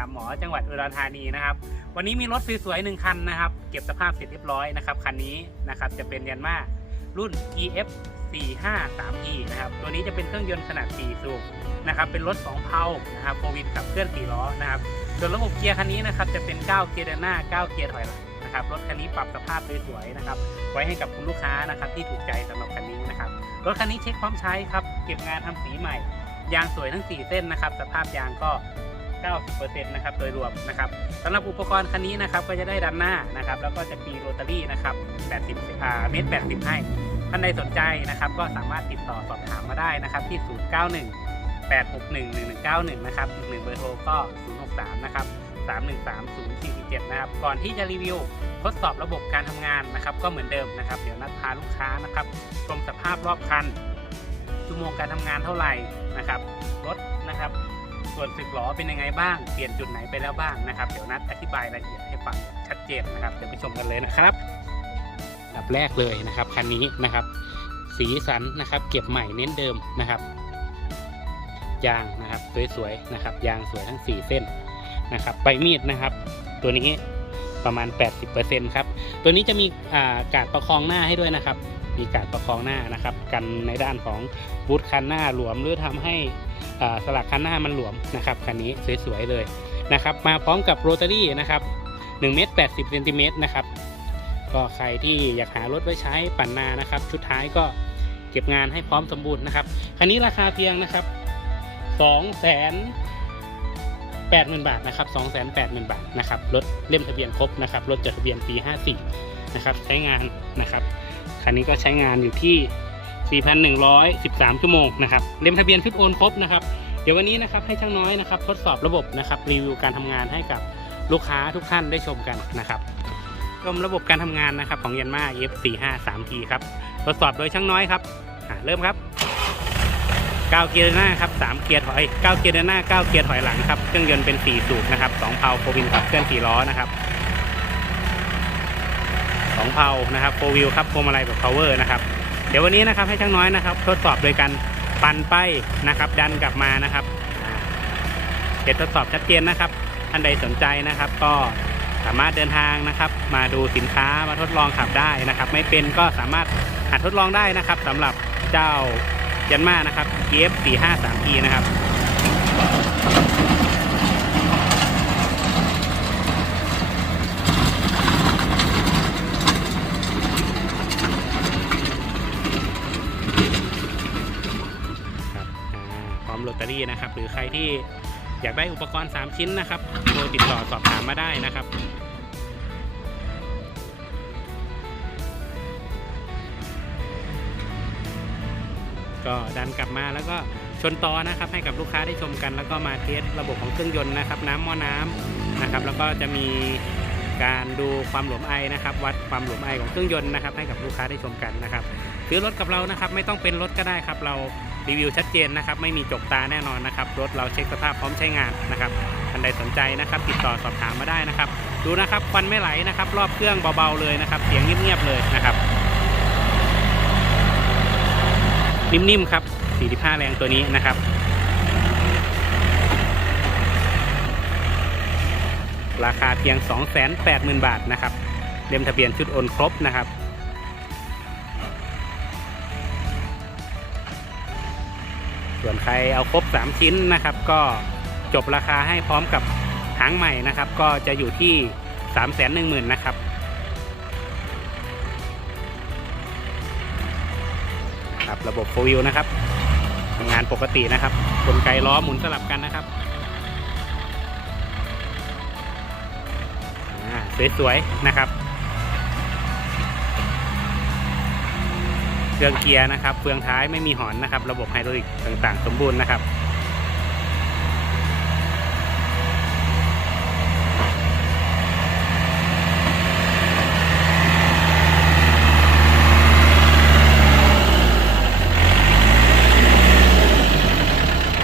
ามหมอจังหวัดอุดรธานีนะครับ วันนี้มีรถสวยๆหนึ่งคันนะครับ เก็บสภาพเสร็จเรียบร้อยนะครับคันนี้นะครับจะเป็นยันมารุ่น EF 453E นะครับ ตัวนี้จะเป็นเครื่องยนต์ขนาด 4 สูบนะครับ เป็นรถ 2 เพานะครับโฟวินขับเคลื่อน 4 ล้อนะครับ ส่วนระบบเกียร์คันนี้นะครับ จะเป็น 9 เกียร์เดินหน้า 9 เกียร์ถอยหลังนะครับ รถคันนี้ปรับสภาพสวยๆนะครับ ไว้ให้กับคุณลูกค้านะครับที่ถูกใจสำหรับคันนี้นะครับ รถคันนี้เช็คพร้อมใช้ครับ เก็บงานทำสีใหม่ ยางสวยทั้ง 4 เส้นนะครับ สภาพยางก็ 90%นะครับโดยรวมนะครับสำหรับอุปกรณ์คันนี้นะครับก็จะได้ดันหน้านะครับแล้วก็จะมีโรตารี่นะครับ80อ่าเมตร80 ให้ท่านใดสนใจนะครับก็สามารถติดต่อสอบถามมาได้นะครับที่ 091 861 1191 นะครับอีกหนึ่งเบอร์โทรก็ 063 นะครับ 313 047นะครับ ก่อนที่จะรีวิวทดสอบระบบการทำงานนะครับ ก็เหมือนเดิมนะครับ เดี๋ยวนัดพาลูกค้านะครับชมสภาพรอบคันชั่วโมงการทำงานเท่าไหร่นะครับ รถนะครับ ส่วนสึกหลอเป็นยังไงบ้าง เปลี่ยนจุดไหนไปแล้วบ้างนะครับ เดี๋ยวนัดอธิบายรายละเอียดให้ฟังชัดเจนนะครับ เดี๋ยวไปชมกันเลยนะครับอันดับแรกเลยนะครับคันนี้นะครับ สีสันนะครับเก็บใหม่เน้นเดิมนะครับยางนะครับสวยๆนะครับยางสวยทั้ง 4 เส้นนะครับใบมีดนะครับ ตัวนี้ประมาณ 80%ครับตัวนี้จะมีอากาดประคองหน้าให้ด้วยนะครับ มีการประคองหน้านะครับ กันในด้านของบูทคันหน้าหลวมหรือทำให้ สลักคันหน้ามันหลวมนะครับคันนี้สวยๆเลยนะครับ มาพร้อมกับโรตารี่นะครับ1เมตร80เซนติเมตรนะครับก็ใครที่อยากหารถไว้ใช้ปั่นนานะครับ ชุดท้ายก็เก็บงานให้พร้อมสมบูรณ์นะครับคันนี้ราคาเพียงนะครับ2แสนแปดหมื่นบาทนะครับสองแสนแปดหมื่นบาทนะครับรถเล่มทะเบียนครบนะครับรถจดทะเบียนปี 54 นะครับใช้งานนะครับคันนี้ก็ใช้งานอยู่ที่ 4,113 ชั่วโมงนะครับเล่มทะเบียนชุดโอนครบนะครับเดี๋ยววันนี้นะครับให้ช่างน้อยนะครับทดสอบระบบนะครับรีวิวการทำงานให้กับลูกค้าทุกท่านได้ชมกันนะครับชมระบบการทำงานนะครับของยันมา F453T ครับทดสอบโดยช่างน้อยครับเริ่มครับ9เกียร์หน้าครับ3เกียร์ถอย 9 เกียร์หน้า 9 เกียร์ถอยหลังครับ เครื่องยนต์เป็น 4 สูบนะครับ2เพาโฟวินขับเคลื่อน4ล้อนะครับสองเพานะครับโฟวิวครับพวงมาลัยแบบ power นะครับ เดี๋ยววันนี้นะครับให้ช่างน้อยนะครับ ทดสอบโดยการปั่นไปนะครับ ดันกลับมานะครับเดี๋ยวทดสอบชัดเจนนะครับท่านใดสนใจนะครับ ก็สามารถเดินทางนะครับ มาดูสินค้ามาทดลองขับได้นะครับ ไม่เป็นก็สามารถหัดทดลองได้นะครับสำหรับเจ้ายันมานะครับ EF 4 5 3 e นะครับ รี่นะครับหรือใครที่อยากได้อุปกรณ์ 3 ชิ้นนะครับโทรติดต่อสอบถามมาได้นะครับก็ดันกลับมาแล้วก็ชนต่อนะครับให้กับลูกค้าได้ชมกัน แล้วก็มาเทสระบบของเครื่องยนต์นะครับ น้ำหม้อน้ำนะครับ แล้วก็จะมีการดูความหลวมไอนะครับ วัดความหลวมไอของเครื่องยนต์นะครับ ให้กับลูกค้าได้ชมกันนะครับซื้อรถกับเรานะครับ ไม่ต้องเป็นรถก็ได้ครับเรา รีวิวชัดเจนนะครับ ไม่มีจกตาแน่นอนนะครับ รถเราเช็คสภาพพร้อมใช้งานนะครับท่านใดสนใจนะครับ ติดต่อสอบถามมาได้นะครับ ดูนะครับควันไม่ไหลนะครับ รอบเครื่องเบาๆเลยนะครับ เสียงเงียบๆเลยนะครับ นิ่มๆครับ 45 แรงตัวนี้นะครับราคาเพียง 280,000 บาทนะครับ เล่มทะเบียนชุดโอนครบนะครับ ส่วนใครเอาครบ 3 ชิ้นนะครับ ก็จบราคาให้พร้อมกับหางใหม่นะครับ ก็จะอยู่ที่ 310,000นะครับครับระบบโฟวิวนะครับทำงานปกตินะครับกลไกล้อหมุนสลับกันนะครับสวยๆนะครับ เครื่องเกียร์นะครับเฟืองท้ายไม่มีหอนนะครับ ระบบไฮดรอลิกต่างๆ สมบูรณ์นะครับ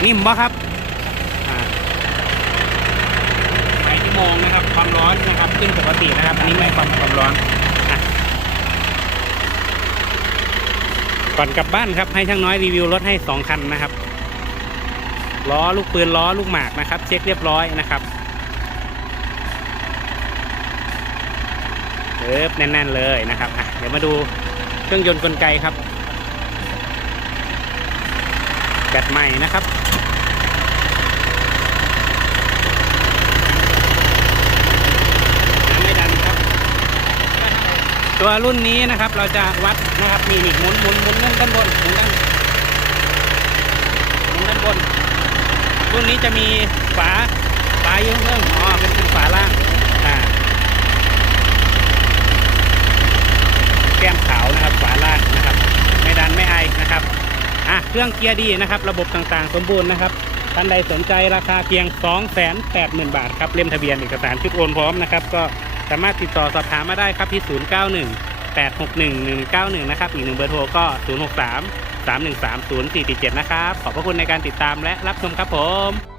นิ่มปะครับอ่าใช้ชั่วโมงนะครับ ความร้อนนะครับ ขึ้นปกตินะครับ อันนี้ไม่ความความร้อน ก่อนกลับบ้านครับให้ช่างน้อยรีวิวรถให้ 2 คันนะครับล้อลูกปืนล้อลูกหมากนะครับ เช็คเรียบร้อยนะครับเอิบแน่นๆเลยนะครับอะเดี๋ยวมาดูเครื่องยนต์กลไกครับแบตใหม่นะครับ ตัวรุ่นนี้นะครับเราจะวัดนะครับมีนี่หมุนหมุนหมุนด้านด้านบนหมุนด้านหมุนด้านบน รุ่นนี้จะมีฝาฝาอยู่ข้างเพิ่งอ๋อเป็นเป็นฝาล่างอ่าแก้มขาวนะครับฝาล่างนะครับ ไม่ดันไม่ไอนะครับอะเครื่องเกียร์ดีนะครับ ระบบต่างๆ สมบูรณ์นะครับท่านใดสนใจราคาเพียง 280,000 บาทครับเล่มทะเบียนเอกสารชุดโอนพร้อมนะครับก็ สามารถติดต่อสอบถามมาได้ครับที่ 091 861 191 นะครับ อีกหนึ่งเบอร์โทรก็ 063 313 0447 นะครับ ขอบพระคุณในการติดตามและรับชมครับผม